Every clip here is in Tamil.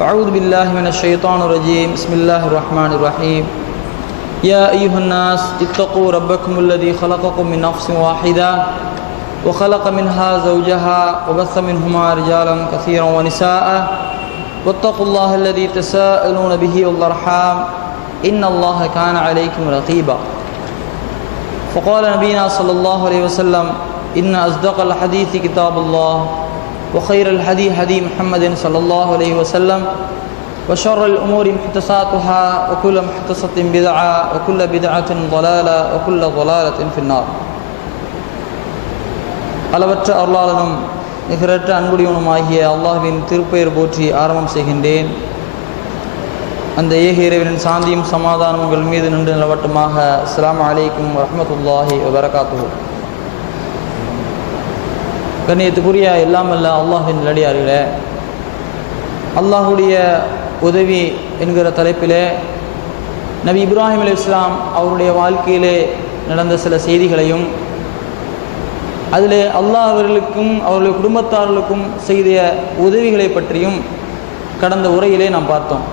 فأعوذ بالله من الشيطان الرجيم. بسم الله الرحمن الرحيم. يا أيها الناس اتقوا ربكم الذي خلقكم من نفس واحدة وخلق منها زوجها وبث منهما رجالا كثيرا ونساء. واتقوا الله الذي تساءلون به والأرحام. إن الله كان عليكم رقيبا. فقال نبينا صلى الله عليه وسلم إن أصدق الحديث كتاب الله. وخير الهدي هدي محمد صلى الله عليه وسلم وشر الأمور محدثاتها وكل محدثة بدعة وكل بدعة ضلالة وكل ضلالة في النار அளவற்ற அருளாளனும் நிகரற்ற அன்புடையவனுமாகிய அல்லாஹ்வின் திருப்பெயர் போற்றி ஆரம்பம் செய்கின்றேன் அந்த ஏக இறைவனின் சாந்தியும் சமாதானம் உங்கள் மீது நின்று நிலவட்டமாக அஸ்ஸலாமு அலைக்கும் வரஹ்மத்துல்லாஹி வபரகாத்துஹு கண்ணியத்துக்குரிய எல்லாமல்ல அல்ல அல்லாஹின் நடிகார்களே அல்லாஹுடைய உதவி என்கிற தலைப்பிலே நபி இப்ராஹிம் அலி இஸ்லாம் அவருடைய வாழ்க்கையிலே நடந்த சில செய்திகளையும் அதிலே அல்லாஹ் அவர்களுக்கும் அவருடைய குடும்பத்தார்களுக்கும் செய்த உதவிகளை பற்றியும் கடந்த உரையிலே நாம் பார்த்தோம்.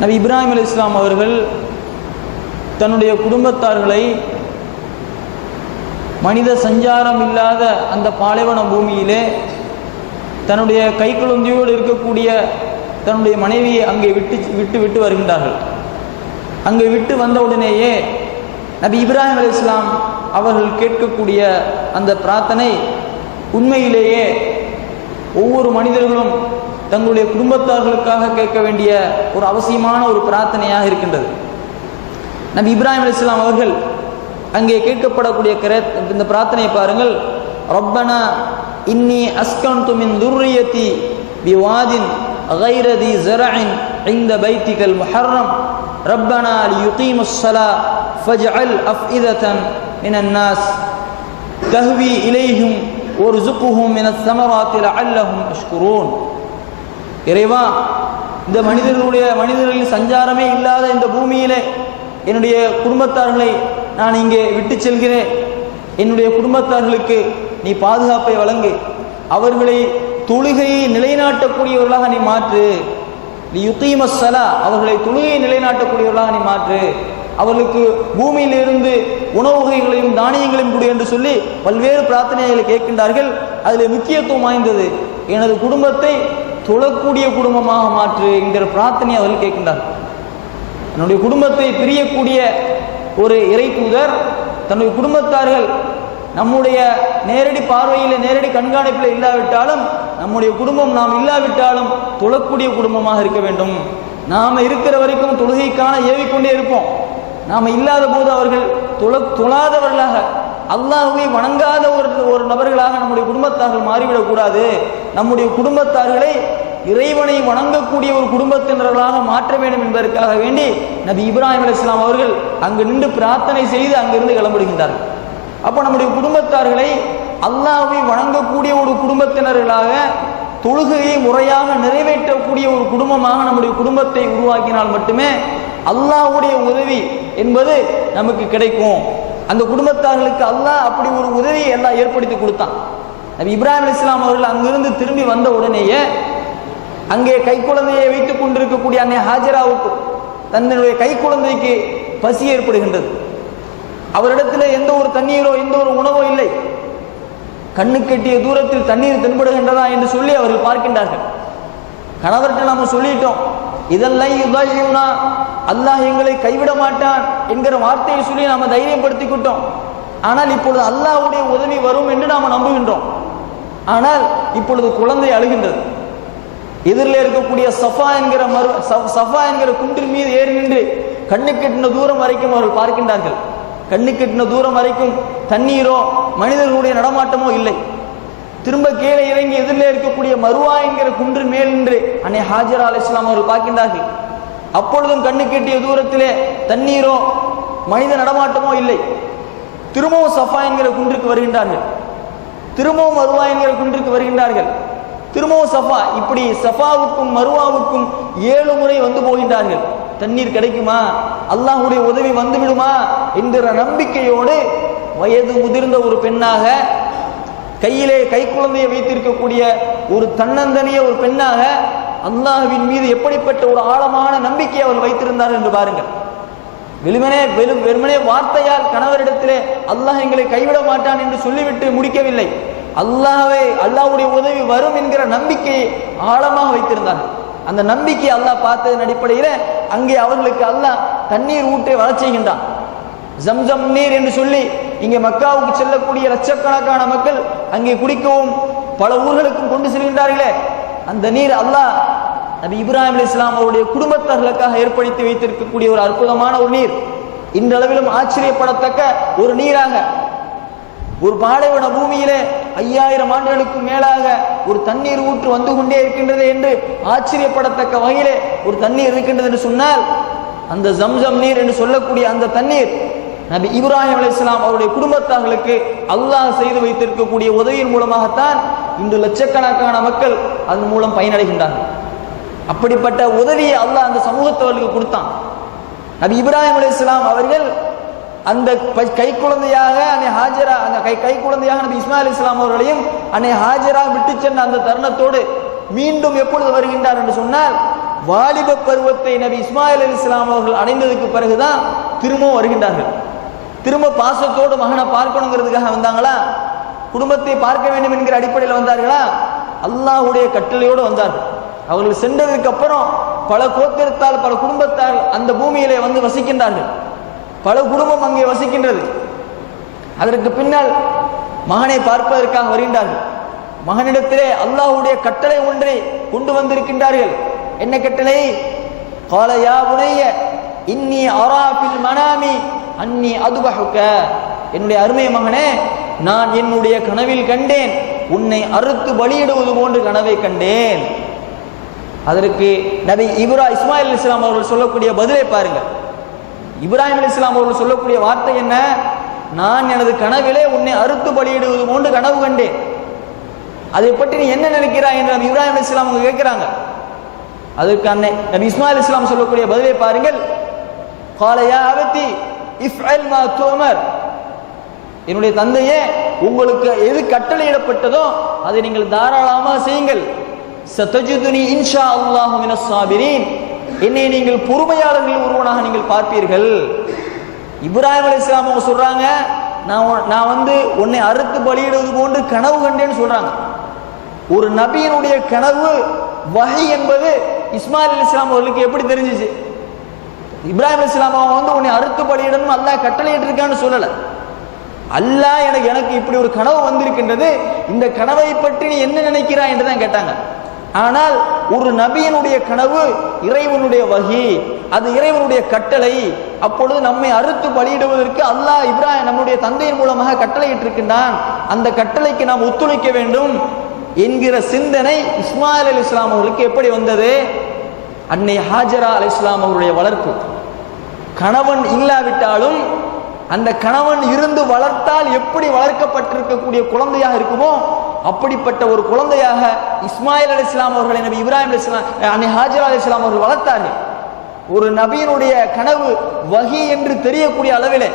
நபி இப்ராஹிம் அலி இஸ்லாம் அவர்கள் தன்னுடைய குடும்பத்தார்களை மனித சஞ்சாரம் இல்லாத அந்த பாலைவன பூமியிலே தன்னுடைய கைக்குழந்தையோடு இருக்கக்கூடிய தன்னுடைய மனைவியை அங்கே விட்டு விட்டு விட்டு வருகின்றார்கள். அங்கே விட்டு வந்தவுடனேயே நபி இப்ராஹிம் அலி இஸ்லாம் அவர்கள் கேட்கக்கூடிய அந்த பிரார்த்தனை உண்மையிலேயே ஒவ்வொரு மனிதர்களும் தங்களுடைய குடும்பத்தார்களுக்காக கேட்க வேண்டிய ஒரு அவசியமான ஒரு பிரார்த்தனையாக இருக்கின்றது. நபி இப்ராஹிம் அலி இஸ்லாம் அவர்கள் அங்கே கேட்கப்படக்கூடிய கிரே இந்த பிரார்த்தனையை பாருங்கள் ரப்பனா இன்னி அஸ்கன்து மின் துர்ரியத்தி பிவாதின் غير ذي زرع عند بيتك المحرم ربنا ليقيموا الصلاة فاجعل أفئدة من الناس تهوي إليهم وارزقهم من الثمرات لعلهم يشكرون இறைவா இந்த மனிதர்களுடைய மனிதர்களின் சஞ்சாரமே இல்லாத இந்த பூமியிலே என்னுடைய குடும்பத்தார்களை நான் இங்கே விட்டு செல்கிறேன். என்னுடைய குடும்பத்தார்களுக்கு நீ பாதுகாப்பை வழங்கு. அவர்களை தொழுகையை நிலைநாட்டக்கூடியவர்களாக நீ மாற்று. நீ யுத்தீமஸ்ஸலா அவர்களை தொழுகையை நிலைநாட்டக்கூடியவர்களாக நீ மாற்று. அவர்களுக்கு பூமியிலிருந்து உணவு வகைகளையும் தானியங்களையும் கொடு என்று சொல்லி பல்வேறு பிரார்த்தனைகளை கேட்கின்றார்கள். அதில் முக்கியத்துவம் வாய்ந்தது. எனது குடும்பத்தை தொழக்கூடிய குடும்பமாக மாற்று என்கிற பிரார்த்தனை அவர்கள் கேட்கின்றார்கள். என்னுடைய குடும்பத்தை பிரியக்கூடிய ஒரு இறை தூதர் தன்னுடைய குடும்பத்தார்கள் நம்முடைய நேரடி பார்வையில் நேரடி கண்காணிப்பில் இல்லாவிட்டாலும் நம்முடைய குடும்பம் நாம் இல்லாவிட்டாலும் தொழக்கூடிய குடும்பமாக இருக்க வேண்டும். நாம் இருக்கிற வரைக்கும் தொழுகைக்கான ஏவிக்கொண்டே இருப்போம். நாம் இல்லாத போது அவர்கள் தொழ தொழாதவர்களாக அல்லாஹுவை வணங்காத ஒரு ஒரு நபர்களாக நம்முடைய குடும்பத்தார்கள் மாறிவிடக்கூடாது. நம்முடைய குடும்பத்தார்களை இறைவனை வணங்கக்கூடிய ஒரு குடும்பத்தினர்களாக மாற்ற வேண்டும் என்பதற்காக வேண்டி நபி இப்ராஹிம் அலி இஸ்லாம் அவர்கள் அங்கு நின்று பிரார்த்தனை செய்து அங்கிருந்து கிளம்பிடுகின்றார்கள் அப்போ நம்முடைய குடும்பத்தார்களை அல்லாஹை வணங்கக்கூடிய ஒரு குடும்பத்தினர்களாக தொழுகையை முறையாக நிறைவேற்றக்கூடிய ஒரு குடும்பமாக நம்முடைய குடும்பத்தை உருவாக்கினால் மட்டுமே அல்லாஹ்வுடைய உதவி என்பது நமக்கு கிடைக்கும். அந்த குடும்பத்தார்களுக்கு அல்லாஹ் அப்படி ஒரு உதவியை எல்லாம் ஏற்படுத்தி கொடுத்தான். நபி இப்ராஹிம் இஸ்லாம் அவர்கள் அங்கிருந்து திரும்பி வந்த உடனேயே அங்கே கைக்குழந்தையை வைத்துக் கொண்டிருக்கக்கூடிய அன்னை ஹாஜராவுக்கு தன்னுடைய கைக்குழந்தைக்கு பசி ஏற்படுகின்றது. அவரிடத்தில் எந்த ஒரு தண்ணீரோ எந்த ஒரு உணவோ இல்லை. கண்ணு கட்டிய தூரத்தில் தண்ணீர் தென்படுகின்றதா என்று சொல்லி அவர்கள் பார்க்கின்றார்கள். கணவர்கிட்ட நாம சொல்லிட்டோம் இதெல்லாம் யுதாயுனா அல்லாஹ் எங்களை கைவிட மாட்டான் என்கிற வார்த்தையை சொல்லி நாம தைரியப்படுத்திக்கிட்டோம். ஆனால் இப்பொழுது அல்லாஹ்வுடைய உதவி வரும் என்று நாம் நம்புகின்றோம். ஆனால் இப்பொழுது குழந்தை அழுகின்றது. எதிரில் இருக்கக்கூடிய சஃபா என்கிற மறு சஃப்- சஃபா என்கிற குன்றின் மீது ஏறி நின்று கண்ணு கெட்டின தூரம் வரைக்கும் அவர்கள் பார்க்கின்றார்கள். கண்ணு கெட்டின தூரம் வரைக்கும் தண்ணீரோ மனிதர்களுடைய நடமாட்டமோ இல்லை. திரும்ப கீழே இறங்கி எதிரில் இருக்கக்கூடிய மருவா என்கிற குன்று மேல் நின்று அன்னை ஹாஜரா அலி இஸ்லாம் அவர்கள் பார்க்கின்றார்கள். அப்பொழுதும் கண்ணு கெட்டிய தூரத்திலே தண்ணீரோ மனித நடமாட்டமோ இல்லை. திரும்பவும் சஃபா என்கிற குன்றுக்கு வருகின்றார்கள். திரும்பவும் மருவா என்கிற குன்றுக்கு வருகின்றார்கள். திரும்பவும் சஃபா இப்படி சஃபாவுக்கும் மருவாவுக்கும் ஏழு முறை வந்து போகின்றார்கள். தண்ணீர் கிடைக்குமா? அல்லாஹுடைய உதவி வந்து விடுமா என்கிற நம்பிக்கையோடு வயது முதிர்ந்த ஒரு பெண்ணாக கையிலே கை குழந்தையை வைத்திருக்கக்கூடிய ஒரு தன்னந்தனிய ஒரு பெண்ணாக அல்லாஹுவின் மீது எப்படிப்பட்ட ஒரு ஆழமான நம்பிக்கை அவர் வைத்திருந்தார் என்று பாருங்கள். வெறுமனே வெறும் வெறுமனே வார்த்தையால் கணவரிடத்திலே அல்லாஹ் எங்களை கைவிட மாட்டான் என்று சொல்லிவிட்டு முடிக்கவில்லை. அல்லாவே அல்லாஹ்வுடைய உதவி வரும் என்கிற நம்பிக்கையை ஆழமாக வைத்திருந்தார் அந்த நம்பிக்கை அல்லாஹ் பார்த்ததன் அடிப்படையில் அங்கே அவர்களுக்கு அல்லாஹ் தண்ணீர் ஊட்டை வளர்ச்சிகின்றான் செய்கின்றான். நீர் என்று சொல்லி இங்கே மக்காவுக்கு செல்லக்கூடிய லட்சக்கணக்கான மக்கள் அங்கே குடிக்கவும் பல ஊர்களுக்கும் கொண்டு செல்கின்றார்களே. அந்த நீர் அல்லாஹ் நபி இப்ராஹிம் அலி இஸ்லாம் அவருடைய குடும்பத்தர்களுக்காக ஏற்படுத்தி வைத்திருக்கக்கூடிய ஒரு அற்புதமான ஒரு நீர். இன்றளவிலும் ஆச்சரியப்படத்தக்க ஒரு நீராக ஒரு பாலைவன பூமியிலே ஐயாயிரம் ஆண்டுகளுக்கு மேலாக ஒரு தண்ணீர் ஊற்று வந்து கொண்டே இருக்கின்றது என்று ஆச்சரியப்படத்தக்க வகையிலே ஒரு தண்ணீர் இருக்கின்றது என்று சொன்னால் அந்த ஜம்சம் நீர் என்று சொல்லக்கூடிய அந்த தண்ணீர் நபி இப்ராஹிம் அலைஹிஸ்ஸலாம் அவருடைய குடும்பத்தார்களுக்கு அல்லாஹ் செய்து வைத்திருக்கக்கூடிய உதவியின் மூலமாகத்தான் இன்று லட்சக்கணக்கான மக்கள் அதன் மூலம் பயனடைகின்றார்கள். அப்படிப்பட்ட உதவியை அல்லாஹ் அந்த சமூகத்தவர்களுக்கு கொடுத்தான். நபி இப்ராஹிம் அலைஹிஸ்ஸலாம் அவர்கள் அந்த கை குழந்தையாக அன்னை ஹாஜரா அந்த கை கை குழந்தையாக நபி இஸ்மாயில் இஸ்லாம் அவர்களையும் அன்னை ஹாஜரா விட்டு சென்ற அந்த தருணத்தோடு மீண்டும் எப்பொழுது வருகின்றார் என்று சொன்னால் வாலிப பருவத்தை நபி இஸ்மாயில் அலி இஸ்லாம் அவர்கள் அடைந்ததுக்கு பிறகுதான் திரும்பவும் வருகின்றார்கள். திரும்ப பாசத்தோடு மகனை பார்க்கணுங்கிறதுக்காக வந்தாங்களா? குடும்பத்தை பார்க்க வேண்டும் என்கிற அடிப்படையில் வந்தார்களா? அல்லாஹ்வுடைய கட்டளையோடு வந்தார்கள். அவர்கள் சென்றதுக்கு அப்புறம் பல கோத்திரத்தால் பல குடும்பத்தால் அந்த பூமியிலே வந்து வசிக்கின்றார்கள். பல குடும்பம் அங்கே வசிக்கின்றது. அதற்கு பின்னால் மகனை பார்ப்பதற்காக வருகின்றார்கள். மகனிடத்திலே அல்லாஹுடைய கட்டளை ஒன்றை கொண்டு வந்திருக்கின்றார்கள். என்ன கட்டளை? காலையா உனைய இன்னி அராபில் மனாமி அன்னி அதுபகுக்க என்னுடைய அருமை மகனே நான் என்னுடைய கனவில் கண்டேன். உன்னை அறுத்து பலியிடுவது போன்று கனவை கண்டேன். அதற்கு நபி இப்ரா இஸ்மாயில் இஸ்லாம் அவர்கள் சொல்லக்கூடிய பதிலை பாருங்கள். இப்ராஹிம் அலி இஸ்லாம் அவர்கள் சொல்லக்கூடிய வார்த்தை என்ன? நான் எனது கனவிலே உன்னை அறுத்து பலியிடுவது போன்று கனவு கண்டேன். அதை பற்றி நீ என்ன நினைக்கிறாய் என்று நபி இப்ராஹிம் அலி இஸ்லாம் அவங்க கேட்கிறாங்க. அதற்கு அன்னை நபி இஸ்மாயில் இஸ்லாம் சொல்லக்கூடிய பதிலை பாருங்கள். காலையா அவத்தி இஃப்அல் மா தோமர் என்னுடைய தந்தையே உங்களுக்கு எது கட்டளையிடப்பட்டதோ அதை நீங்கள் தாராளமாக செய்யுங்கள். சத்தஜுதுனி இன்ஷா அல்லாஹு மினஸ் சாபிரீன். என்னை நீங்கள் பொறுமையாளர்கள் ஒருவனாக நீங்கள் பார்ப்பீர்கள். இப்ராஹிம் அலி இஸ்லாம் அவங்க சொல்றாங்க நான் நான் வந்து உன்னை அறுத்து பலியிடுவது போன்று கனவு கண்டேன்னு சொல்றாங்க. ஒரு நபியினுடைய கனவு வகை என்பது இஸ்மாயில் அலி இஸ்லாம் அவர்களுக்கு எப்படி தெரிஞ்சிச்சு? இப்ராஹிம் அலி இஸ்லாம் அவங்க வந்து உன்னை அறுத்து பலியிடணும் அல்லாஹ் கட்டளையிட்டு இருக்கான்னு சொல்லல. அல்லாஹ் எனக்கு எனக்கு இப்படி ஒரு கனவு வந்திருக்கின்றது இந்த கனவை பற்றி நீ என்ன நினைக்கிறாய் என்று தான் கேட்டாங்க. ஆனால் ஒரு நபியினுடைய கனவு இறைவனுடைய வகி. அது இறைவனுடைய கட்டளை. அப்பொழுது நம்மை அறுத்து பலியிடுவதற்கு அல்லாஹ் இப்ராஹிம் நம்முடைய தந்தையின் மூலமாக கட்டளையிட்டிருக்கின்றான். அந்த கட்டளைக்கு நாம் ஒத்துழைக்க வேண்டும் என்கிற சிந்தனை இஸ்மாயில் அலி இஸ்லாம் அவர்களுக்கு எப்படி வந்தது? அன்னை ஹாஜரா அலி இஸ்லாம் அவருடைய வளர்ப்பு. கணவன் இல்லாவிட்டாலும் அந்த கணவன் இருந்து வளர்த்தால் எப்படி வளர்க்கப்பட்டிருக்கக்கூடிய குழந்தையாக இருக்குமோ அப்படிப்பட்ட ஒரு குழந்தையாக இஸ்மாயில் அலி இஸ்லாம் அவர்களை நபி இப்ராஹிம் அலி இஸ்லாம் அன்னை ஹாஜர் அலி இஸ்லாம் அவர்கள் வளர்த்தார்கள். ஒரு நபியினுடைய கனவு வகி என்று தெரியக்கூடிய அளவிலே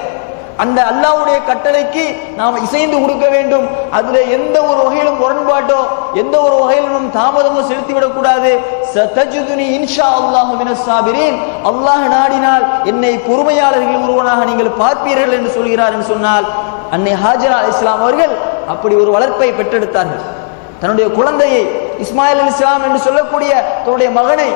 அந்த அல்லாவுடைய கட்டளைக்கு நாம் இசைந்து கொடுக்க வேண்டும். அதுல எந்த ஒரு வகையிலும் முரண்பாட்டோ எந்த ஒரு வகையிலும் தாமதமோ செலுத்திவிடக்கூடாது சதஜுதுனி இன்ஷா அல்லாஹு மினஸ் அல்லாஹ் நாடினால் என்னை பொறுமையாளர்கள் ஒருவனாக நீங்கள் பார்ப்பீர்கள் என்று சொல்கிறார் என்று சொன்னால் அன்னை ஹாஜரா இஸ்லாம் அவர்கள் அப்படி ஒரு வளர்ப்பை பெற்றெடுத்தார்கள். தன்னுடைய குழந்தையை இஸ்மாயில் அலி இஸ்லாம் என்று சொல்லக்கூடிய தன்னுடைய மகனை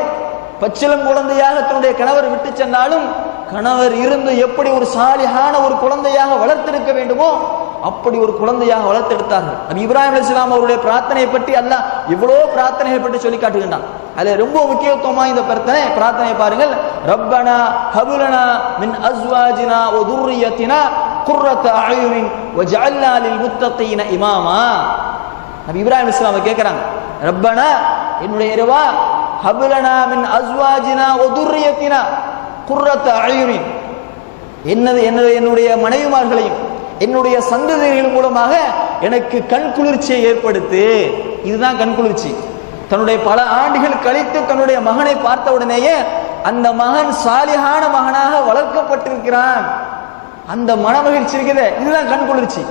பச்சிலம் குழந்தையாக தன்னுடைய கணவர் விட்டு சென்றாலும் கணவர் இருந்து எப்படி ஒரு சாலியான ஒரு குழந்தையாக வளர்த்தெடுக்க வேண்டுமோ அப்படி ஒரு குழந்தையாக வளர்த்தெடுத்தார்கள். நபி இப்ராஹிம் அலிஸ்லாம் அவருடைய பிரார்த்தனையை பற்றி அல்ல எவ்வளோ பிரார்த்தனையை பற்றி சொல்லி காட்டுகின்றான். அதில் ரொம்ப முக்கியத்துவமாக இந்த பிரார்த்தனை பிரார்த்தனை பாருங்கள். ரப்பனா ஹபுலனா மின் அஸ்வாஜினா வ குர்ரத் குர்ரத்த அயுனின் வஜஅல்னா லில் முத்தகீன இமாமா. நபி இப்ராஹிம் இஸ்லாம கேட்கிறாங்க ரப்பனா என்னுடைய இரவா ஹபுலனா மின் அஸ்வாஜினா வ துர்ரியத்தினா குர்ரத்த அயுனின் என்னது என்னது என்னுடைய மனைவிமார்களையும் என்னுடைய சந்ததிகள் மூலமாக எனக்கு கண் குளிர்ச்சியை ஏற்படுத்து. இதுதான் கண் குளிர்ச்சி. தன்னுடைய பல ஆண்டுகள் கழித்து தன்னுடைய மகனை பார்த்த உடனேயே அந்த மகன் சாலிகான மகனாக வளர்க்கப்பட்டிருக்கிறான். அந்த மனமகிழ்ச்சி இருக்குதே இதுதான் கண் குளிர்ச்சி.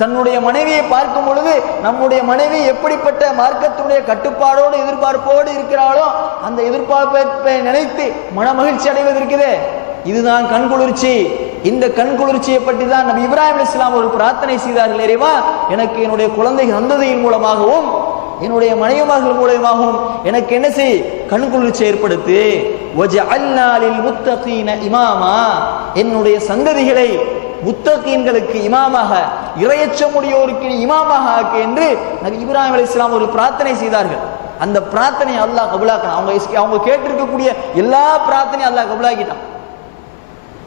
தன்னுடைய மனைவியை பார்க்கும் பொழுது நம்முடைய மனைவி எப்படிப்பட்ட மார்க்கத்தினுடைய கட்டுப்பாடோடு எதிர்பார்ப்போடு இருக்கிறாளோ அந்த எதிர்பார்ப்பை நினைத்து மனமகிழ்ச்சி அடைவது இருக்குதே இதுதான் கண்குளிர்ச்சி இந்த கண்குளிர்ச்சியை பற்றி தான் நபி இப்ராஹிம் இஸ்லாம் ஒரு பிரார்த்தனை செய்தார்கள். இறைவா எனக்கு என்னுடைய குழந்தை சந்ததியின் மூலமாகவும் என்னுடைய மனைவிமார்கள் மூலயமாகவும் எனக்கு என்ன செய்? கண்குளிர்ச்சி ஏற்படுத்து முத்தகீன இமாமா. என்னுடைய சந்ததிகளை முத்தகீன்களுக்கு இமாமாக இரையச்சமுடையோருக்கு இமாமாக ஆக்கு என்று நபி இப்ராஹிம் அலைஹிஸ்ஸலாம் ஒரு பிரார்த்தனை செய்தார்கள். அந்த பிரார்த்தனை அல்லாஹ் கபுலாக்கணும் அவங்க அவங்க கேட்டிருக்கக்கூடிய எல்லா பிரார்த்தனையும் அல்லாஹ் கபுலாக்கிட்டான்.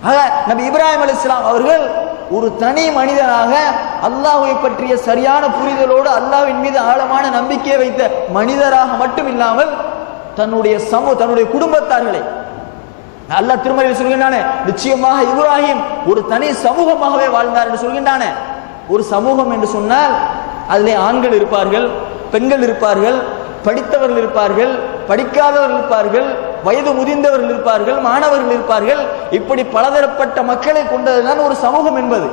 ஆக நபி இப்ராஹிம் அலிஸ்லாம் அவர்கள் ஒரு தனி மனிதனாக அல்லாஹை பற்றிய சரியான புரிதலோடு அல்லாஹ்வின் மீது ஆழமான நம்பிக்கையை வைத்த மனிதராக மட்டும் இல்லாமல் தன்னுடைய சமூக தன்னுடைய குடும்பத்தார்களை அல்லாஹ் திருமறையில் சொல்கின்றானே நிச்சயமாக இப்ராஹிம் ஒரு தனி சமூகமாகவே வாழ்ந்தார் என்று சொல்கின்றானே. ஒரு சமூகம் என்று சொன்னால் அதிலே ஆண்கள் இருப்பார்கள் பெண்கள் இருப்பார்கள் படித்தவர்கள் இருப்பார்கள் படிக்காதவர்கள் இருப்பார்கள் வயது முதிர்ந்தவர்கள் இருப்பார்கள் மாணவர்கள் இருப்பார்கள். இப்படி பலதரப்பட்ட மக்களை கொண்டதுதான் ஒரு சமூகம் என்பது.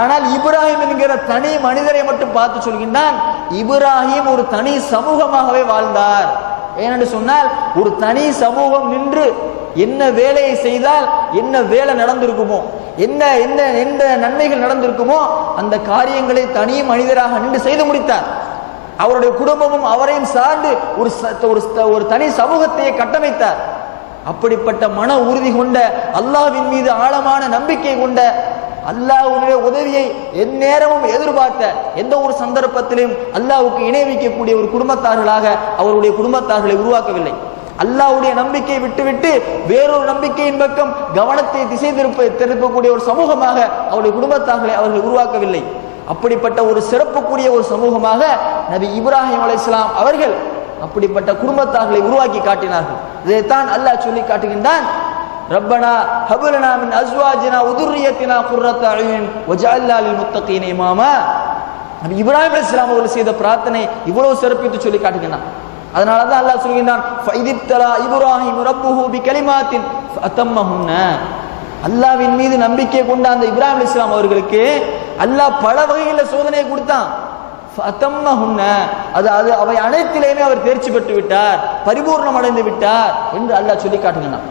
ஆனால் இப்ராஹிம் என்கிற தனி மனிதரை மட்டும் பார்த்து சொல்கின்றான் இப்ராஹிம் ஒரு தனி சமூகமாகவே வாழ்ந்தார். ஏனென்று சொன்னால் ஒரு தனி சமூகம் நின்று என்ன வேலையை செய்தால் என்ன வேலை நடந்திருக்குமோ என்ன என்ன எந்த நன்மைகள் நடந்திருக்குமோ அந்த காரியங்களை தனி மனிதராக நின்று செய்து முடித்தார். அவருடைய குடும்பமும் அவரையும் சார்ந்து ஒரு ச- ஒரு ஒரு தனி சமூகத்தையே கட்டமைத்தார். அப்படிப்பட்ட மன உறுதி கொண்ட அல்லாஹ்வின் மீது ஆழமான நம்பிக்கை கொண்ட அல்லாவுடைய உதவியை எந்நேரமும் எதிர்பார்த்த எந்த ஒரு சந்தர்ப்பத்திலும் அல்லாவுக்கு இணை வைக்கக்கூடிய ஒரு குடும்பத்தார்களாக அவருடைய குடும்பத்தார்களை உருவாக்கவில்லை. அல்லாஹ்வுடைய நம்பிக்கையை விட்டுவிட்டு வேறொரு நம்பிக்கையின் பக்கம் கவனத்தை திசை திருப்ப திருப்பக்கூடிய ஒரு சமூகமாக அவருடைய குடும்பத்தார்களை அவர்கள் உருவாக்கவில்லை. அப்படிப்பட்ட ஒரு சிறப்புக்குரிய ஒரு சமூகமாக நபி இப்ராஹிம் அலைஹிஸ்ஸலாம் அவர்கள் அப்படிப்பட்ட குடும்பத்தார்களை உருவாக்கி காட்டினார்கள். இதைத்தான் அல்லாஹ் சொல்லி காட்டுகின்றான். ரப்பனா ஹபுலனா மின் அஸ்வாஜினா உதுர்ரியத்தினா குர்ரத் அயுன் வஜஅல்னா லில் முத்தகீன இமாமா. நபி இப்ராஹிம் அலைஹிஸ்ஸலாம் அவர்கள் செய்த பிரார்த்தனை இவ்வளவு சிறப்பித்து சொல்லி காட்டுகின்றான். அதனால தான் அல்லாஹ் சொல்கின்றான் ஃபைதிப்தலா இப்ராஹிம் ரப்புஹு பிகலிமாத்தின் அத்தம்மஹுன்ன அல்லாஹ்வின் மீது நம்பிக்கை கொண்ட அந்த இப்ராஹிம் இஸ்லாம் அவர்களுக்கு அல்லாஹ் பல வகைகளில் சோதனையை கொடுத்தான். அது அது அவை அனைத்திலேயுமே அவர் தேர்ச்சி பெற்று விட்டார். பரிபூர்ணம் அடைந்து விட்டார் என்று அல்லாஹ் சொல்லி காட்டுகிறான்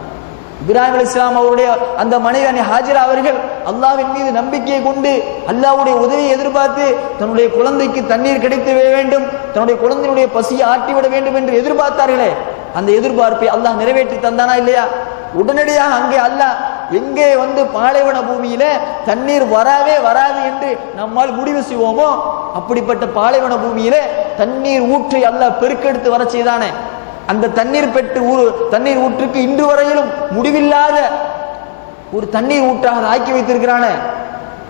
இப்ராஹிம் அலைஹிஸ்ஸலாம் அவருடைய அந்த மனைவி ஹாஜிரா அவர்கள் அல்லாவின் மீது நம்பிக்கையை கொண்டு அல்லாஹ்வுடைய உதவியை எதிர்பார்த்து தன்னுடைய குழந்தைக்கு தண்ணீர் கிடைத்து விட வேண்டும் தன்னுடைய குழந்தையுடைய பசியை ஆட்டிவிட வேண்டும் என்று எதிர்பார்த்தார்களே. அந்த எதிர்பார்ப்பை அல்லாஹ் நிறைவேற்றி தந்தானா இல்லையா? உடனடியாக அங்கே அல்லாஹ் எங்கே வந்து பாலைவன பூமியில தண்ணீர் வரவே வராது என்று நம்மால் முடிவு செய்வோமோ? அப்படிப்பட்ட பாலைவன பூமியில தண்ணீர் ஊற்றி அல்ல பெருக்கெடுத்து வர செய்தானே? அந்த தண்ணீர் பெற்று ஊரு தண்ணீர் ஊற்றுக்கு இன்று வரையிலும் முடிவில்லாத ஒரு தண்ணீர் ஊற்றாக ஆக்கி வைத்திருக்கிறானே?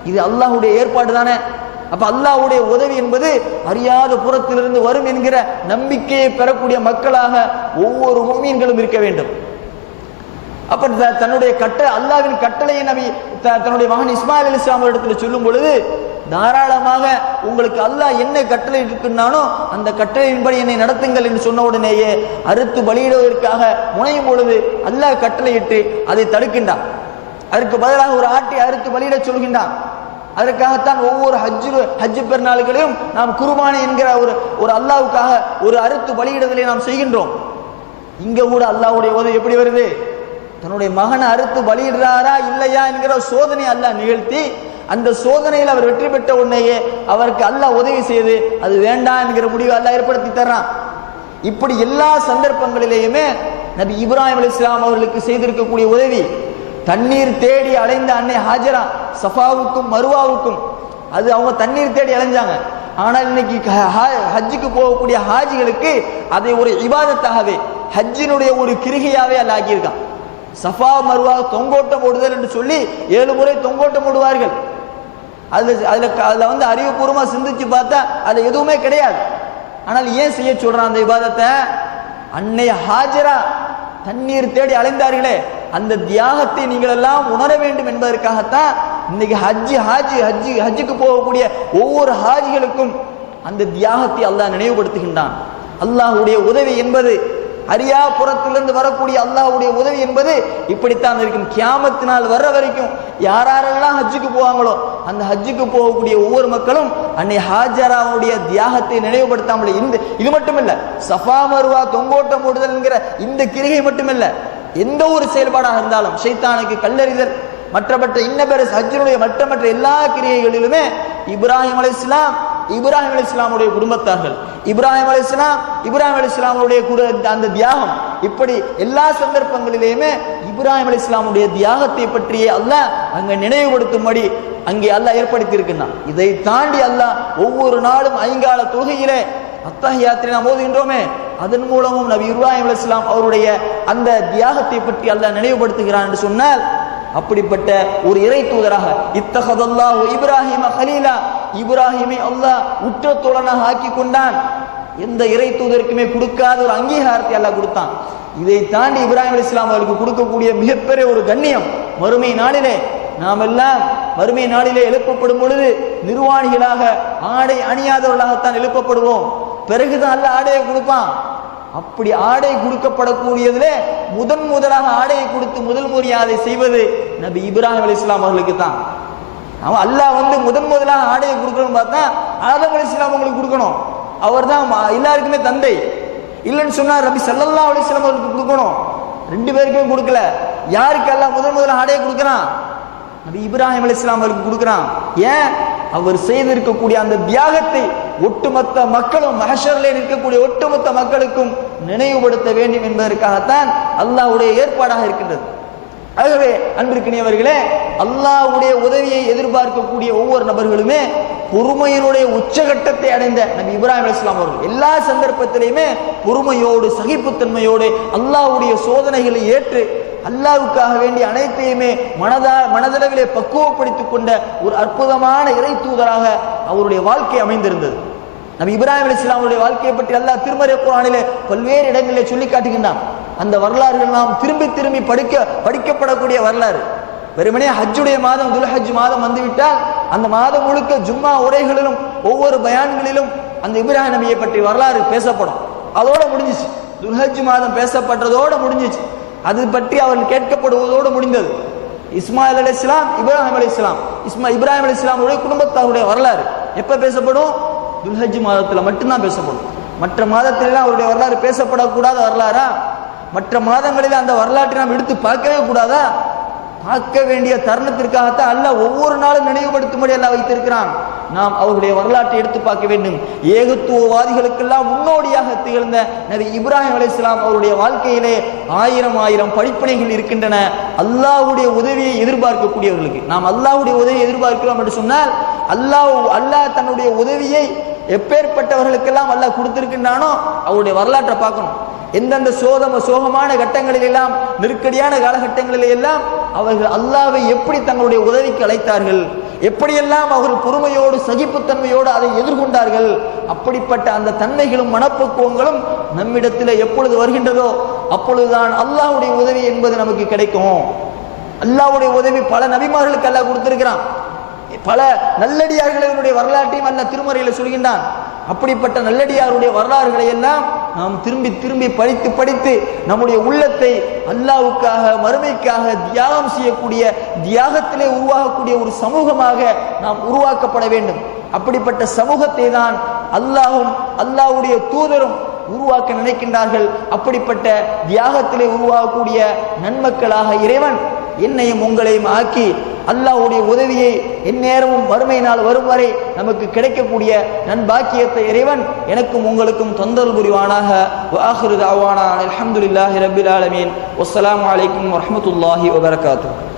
இது அல்லாஹுடைய ஏற்பாடு தானே? அப்ப அல்லாஹ்வுடைய உதவி என்பது அறியாத புறத்திலிருந்து வரும் என்கிற நம்பிக்கையை பெறக்கூடிய மக்களாக ஒவ்வொரு மூமியன்களும் இருக்க வேண்டும். அப்ப தன்னுடைய கட்ட அல்லாவின் கட்டளையை நபி த- தன்னுடைய மகன் இஸ்மாயில் அலி இஸ்லாம் இடத்துல சொல்லும் பொழுது தாராளமாக உங்களுக்கு அல்லாஹ் என்ன கட்டளை இருக்குன்னானோ அந்த கட்டளையின்படி என்னை நடத்துங்கள் என்று சொன்ன உடனேயே அறுத்து பலியிடுவதற்காக முனையும் பொழுது அல்லாஹ் கட்டளையிட்டு அதை தடுக்கின்றான். அதற்கு பதிலாக ஒரு ஆட்டை அறுத்து பலியிடச் சொல்கின்றான். அதற்காகத்தான் ஒவ்வொரு ஹஜ்ஜு ஹஜ்ஜு பெருநாள்களையும் நாம் குர்பானி என்கிற ஒரு ஒரு அல்லாஹ்வுக்காக ஒரு அறுத்து பலியிடுதலை நாம் செய்கின்றோம். இங்க கூட அல்லாஹ்வுடைய உதவி எப்படி வருது? தன்னுடைய மகனை அறுத்து பலியிடுறாரா இல்லையா என்கிற சோதனை அல்லாஹ் நிகழ்த்தி அந்த சோதனையில் அவர் வெற்றி பெற்ற உடனேயே அவருக்கு அல்லாஹ் உதவி செய்து அது வேண்டாம் என்கிற முடிவை அல்ல ஏற்படுத்தி தர்றான். இப்படி எல்லா சந்தர்ப்பங்களிலேயுமே நபி இப்ராஹிம் அலைஹிஸ்ஸலாம் அவர்களுக்கு செய்திருக்கக்கூடிய உதவி தண்ணீர் தேடி அலைந்த அன்னை ஹாஜரா சஃபாவுக்கும் மருவாவுக்கும் அது அவங்க தண்ணீர் தேடி அலைஞ்சாங்க. ஆனால் இன்னைக்கு ஹா- ஹஜ்ஜுக்கு போகக்கூடிய ஹாஜிகளுக்கு அதை ஒரு இபாதத்தாகவே ஹஜ்ஜினுடைய ஒரு கிருகையாவே அல்ல ஆக்கியிருக்கான். சஃபா மருவா தொங்கோட்டம் ஓடுதல் என்று சொல்லி ஏழு முறை தொங்கோட்டம் ஓடுவார்கள் அதில் அதில் க- வந்து அறிவுபூர்வமாக சிந்திச்சு பார்த்தா அதில் எதுவுமே கிடையாது. ஆனால் ஏன் செய்ய சொல்கிறான் அந்த விவாதத்தை அன்னை ஹாஜரா தண்ணீர் தேடி அலைந்தார்களே அந்த தியாகத்தை நீங்கள் எல்லாம் உணர வேண்டும் என்பதற்காகத்தான் இன்னைக்கு ஹஜ்ஜி ஹாஜி ஹஜ்ஜி ஹஜ்ஜுக்கு போகக்கூடிய ஒவ்வொரு ஹாஜிகளுக்கும் அந்த தியாகத்தை அல்லாஹ் நினைவுபடுத்துகின்றான். அல்லாஹ்வுடைய உதவி என்பது அரியாபுரத்திலிருந்து வரக்கூடிய அல்லாஹ்வுடைய உதவி என்பது இப்படித்தான் இருக்கும். கியாமத்து நாள் வர்ற வரைக்கும் யாரெல்லாம் ஹஜ்ஜுக்கு போவாங்களோ அந்த ஹஜ்ஜுக்கு போகக்கூடிய ஒவ்வொரு மக்களும் அன்னை ஹாஜராவுடைய தியாகத்தை நினைவுபடுத்தாமல் இந்த இது மட்டுமில்ல சஃபா மருவா தொங்கோட்டம் போடுதல் என்கிற இந்த கிரிகை மட்டுமில்ல எந்த ஒரு செயல்பாடாக இருந்தாலும் ஷைத்தானுக்கு கல்லறிதல் மற்றமற்ற இன்னபெற ஹஜ்ஜினுடைய மற்ற மற்ற எல்லா கிரியைகளிலுமே இப்ராஹிம் அலைஹிஸ்ஸலாம் இப்ராஹிம் அலைஹிஸ்ஸலாமுடைய குடும்பத்தார்கள். இப்ராஹிம் அலைஹிஸ்ஸலாம் இப்ராஹிம் அலிஸ்லாமிடைய கூட அந்த தியாகம். இப்படி எல்லா சந்தர்ப்பங்களிலேயுமே இப்ராஹிம் அலைஹிஸ்ஸலாமுடைய தியாகத்தை பற்றியே அல்ல அங்கே நினைவுபடுத்தும்படி அங்கே அல்ல ஏற்படுத்தி இருக்கின்றான் இதை தாண்டி அல்லாஹ் ஒவ்வொரு நாளும் ஐங்கால தொகையிலே அத்தஹியாத்திரை நாம் ஓதுகின்றோமே அதன் மூலமும் நபி இப்ராஹிம் அலைஹிஸ்ஸலாம் அவருடைய அந்த தியாகத்தை பற்றி அல்ல நினைவுபடுத்துகிறான் என்று சொன்னால் அப்படிப்பட்ட ஒரு இறை தூதராக இத்தகதல்லாஹு இப்ராஹிம ஹலீலா இப்ராஹிமை அல்லாஹ் உற்ற தோழனாக ஆக்கி கொண்டான். எந்த இறை தூதருக்குமே கொடுக்காத ஒரு அங்கீகாரத்தை அல்லாஹ் கொடுத்தான். இதை தாண்டி இப்ராஹிம் இஸ்லாம் அவருக்கு கொடுக்கக்கூடிய மிகப்பெரிய ஒரு கண்ணியம் மறுமை நாளிலே நாம் எல்லாம் மறுமை நாளிலே எழுப்பப்படும் பொழுது நிர்வாணிகளாக ஆடை அணியாதவர்களாகத்தான் எழுப்பப்படுவோம். பிறகுதான் அல்ல ஆடையை கொடுப்பான். அப்படி ஆடை கொடுக்கப்படக்கூடியதுல முதன் முதலாக ஆடையை கொடுத்து முதல் முறையாக செய்வது நபி இப்ராஹிம் அலைஹிஸ்ஸலாம் அவர்களுக்கு தான். அவன் அல்லாஹ் வந்து முதன் முதலாக ஆடையை கொடுக்கணும்னு பார்த்தா ஆதம் அலைஹிஸ்ஸலாம் அவங்களுக்கு கொடுக்கணும். அவர் தான் எல்லாருக்குமே தந்தை. இல்லைன்னு சொன்னா ரபி சல்லல்லா அலி இஸ்லாம் அவர்களுக்கு கொடுக்கணும். ரெண்டு பேருக்குமே கொடுக்கல. யாருக்கு அல்லாஹ் முதன் முதல்ல ஆடையை கொடுக்கறான்? நபி இப்ராஹிம் அலைஹிஸ்ஸலாம் அவருக்கு கொடுக்கறான். ஏன்? அவர் செய்திருக்கக்கூடிய அந்த தியாகத்தை ஒட்டுமொத்த மக்களும் மகஷரில் நிற்கக்கூடிய ஒட்டுமொத்த மக்களுக்கும் நினைவுபடுத்த வேண்டும் என்பதற்காகத்தான் அல்லாஹ்வுடைய ஏற்பாடாக இருக்கின்றது. ஆகவே அன்பிற்கினியவர்களே அல்லாஹ்வுடைய உதவியை எதிர்பார்க்கக்கூடிய ஒவ்வொரு நபர்களுமே பொறுமையினுடைய உச்சகட்டத்தை அடைந்த நபி இப்ராஹிம் அலைஹிஸ்ஸலாம் அவர்கள் எல்லா சந்தர்ப்பத்திலையுமே பொறுமையோடு சகிப்புத்தன்மையோடு அல்லாஹ்வுடைய சோதனைகளை ஏற்று அல்லாஹ்வுக்காக வேண்டிய அனைத்தையுமே மனதா மனதளவிலே பக்குவப்படுத்திக் கொண்ட ஒரு அற்புதமான இறை தூதராக அவருடைய வாழ்க்கை அமைந்திருந்தது. நபி இப்ராஹிம் அலைஹிஸ்ஸலாமுடைய வாழ்க்கையை பற்றி அல்லாஹ் திருமறை குரானிலே பல்வேறு இடங்களிலே சொல்லி காட்டுகின்றான். அந்த வரலாறுகள் நாம் திரும்பி திரும்பி படிக்க படிக்கப்படக்கூடிய வரலாறு. வெறுமனே ஹஜ்ஜுடைய மாதம் துல்ஹஜ் மாதம் வந்துவிட்டால் அந்த மாதம் முழுக்க ஜும்மா உரைகளிலும் ஒவ்வொரு பயான்களிலும் அந்த இப்ராஹிம் நபியை பற்றி வரலாறு பேசப்படும். அதோட முடிஞ்சிச்சு. துல்ஹஜ் மாதம் பேசப்பட்டதோட முடிஞ்சிச்சு. அது பற்றி அவன் கேட்கப்படுவதோடு முடிந்தது. இஸ்மாயில் அலி இஸ்லாம் இப்ராஹிம் அலி இஸ்லாம் இஸ்மா இப்ராஹிம் அலி இஸ்லாமுடைய குடும்பத்தாருடைய வரலாறு. எப்போ பேசப்படும்? துல்ஹஜ் மாதத்தில் மட்டும்தான் பேசப்படும். மற்ற மாதத்திலெல்லாம் அவருடைய வரலாறு பேசப்படக்கூடாத வரலாறா? மற்ற மாதங்களில் அந்த வரலாற்றை நாம் எடுத்து பார்க்கவே கூடாதா? பார்க்க வேண்டிய தருணத்திற்காகத்தான் அல்லாஹ் ஒவ்வொரு நாளும் நினைவுபடுத்தும்படி எல்லாம் வைத்திருக்கிறான். நாம் அவருடைய வரலாற்றை எடுத்து பார்க்க வேண்டும். ஏகத்துவவாதிகளுக்கெல்லாம் முன்னோடியாக திகழ்ந்த நபி இப்ராஹிம் அலைஹிஸ்ஸலாம் அவருடைய வாழ்க்கையிலே ஆயிரம் ஆயிரம் படிப்பனைகள் இருக்கின்றன. அல்லாஹுடைய உதவியை எதிர்பார்க்கக்கூடியவர்களுக்கு. நாம் அல்லாஹுடைய உதவியை எதிர்பார்க்கிறோம் என்று சொன்னால் அல்லாஹ் அல்லாஹ் தன்னுடைய உதவியை எப்பேற்பட்டவர்களுக்கெல்லாம் அல்லாஹ் கொடுத்திருக்கின்றானோ அவருடைய வரலாற்றை பார்க்கணும். எந்தெந்த சோதம சோகமான கட்டங்களிலெல்லாம் நெருக்கடியான காலகட்டங்களிலெல்லாம் அவர்கள் அல்லாவை எப்படி தங்களுடைய உதவிக்கு அழைத்தார்கள்? எப்படியெல்லாம் அவர்கள் பொறுமையோடு சகிப்புத்தன்மையோடு அதை எதிர்கொண்டார்கள்? அப்படிப்பட்ட அந்த தன்மைகளும் மனப்பக்குவங்களும் நம்மிடத்தில் எப்பொழுது வருகின்றதோ அப்பொழுதுதான் அல்லாஹ்வுடைய உதவி என்பது நமக்கு கிடைக்கும். அல்லாஹ்வுடைய உதவி பல நபிமார்களுக்கு அல்லாஹ் கொடுத்திருக்கிறான். பல நல்லடியார்களுடைய வரலாற்றையும் அல்ல திருமறையில் சொல்கின்றான். அப்படிப்பட்ட நல்லடியாருடைய வரலாறுகளை எல்லாம் நாம் திரும்பி திரும்பி படித்து படித்து நம்முடைய உள்ளத்தை அல்லாவுக்காக மறுமைக்காக தியாகம் செய்யக்கூடிய தியாகத்திலே உருவாகக்கூடிய ஒரு சமூகமாக நாம் உருவாக்கப்பட வேண்டும். அப்படிப்பட்ட சமூகத்தை தான் அல்லாஹும் அல்லாஹ்வுடைய தூதரும் உருவாக்க நினைக்கின்றார்கள். அப்படிப்பட்ட தியாகத்திலே உருவாகக்கூடிய நன்மக்களாக இறைவன் என்னையும் உங்களையும் ஆக்கி அல்லாஹ்வுடைய உதவியை எந்நேரமும் வறுமை நாள் வரும் வரை நமக்கு கிடைக்கக்கூடிய நண்பாக்கியத்தை இறைவன் எனக்கும் உங்களுக்கும் தொந்தரவு புரிவானாக. வாஹிரு தாவானா அல்ஹம்துலில்லாஹி ரப்பில் ஆலமீன். வஸ்ஸலாமு வலைக்கம் வரமத்துல்லாஹி வபரகாத்துஹு.